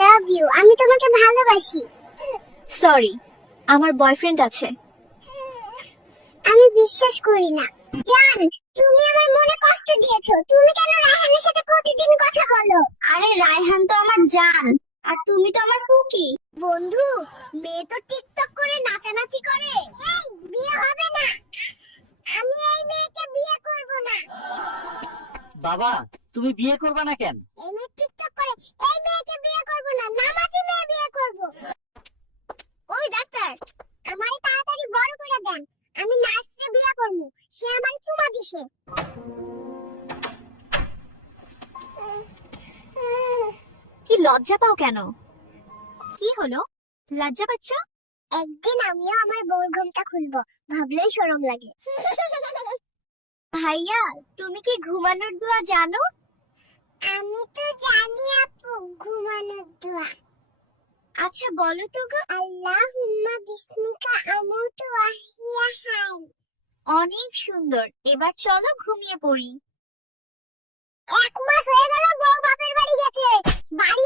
Love you, আমি তোমাকে ভালোবাসি। সরি, আমার বয়ফ্রেন্ড আছে। আমি বিশ্বাস করি না। জান, তুমি আমার মনে কষ্ট দিয়েছো। তুমি কেন রায়হানের সাথে প্রতিদিন কথা বলো? আরে রায়হান তো আমার জান, আর তুমি তো আমার কুকি। বন্ধু, মেয়ে তো টিকটক করে নাচানাচি করে। এই, বিয়ে হবে না। আমি এই মেয়েকে বিয়ে করব না। বাবা, তুমি বিয়ে করবা না কেন? এই মেয়ে টিকটক করে, এই মেয়েকে বিয়ে করব না, নামাজি মেয়ে বিয়ে করব। ওই ডাক্তার, আমারে তাড়াতাড়ি বড় করে দেন। আমি নার্সরে বিয়ে করব, সে আমারে চুমা দিছে। কি লজ্জা পাও কেন? কি হলো, লজ্জা পাচ্ছ? একদিন আমিও আমার বউর ঘুমটা খুলবো, ভাবলেই শরম লাগে। ভাইয়া, তুমি কি ঘুমানোর দোয়া জানো? আমি তো জানি আপু, ঘুমানোর দোয়া। আচ্ছা বলো তো গো। আল্লাহুম্মা বিসমিকা আমুতু ওয়া আহইয়া হাই। অনেক সুন্দর, এবার চলো ঘুমিয়ে পড়ি। 1 মাস হয়ে গেল বউ বাপের বাড়ি গেছে, বাড়ি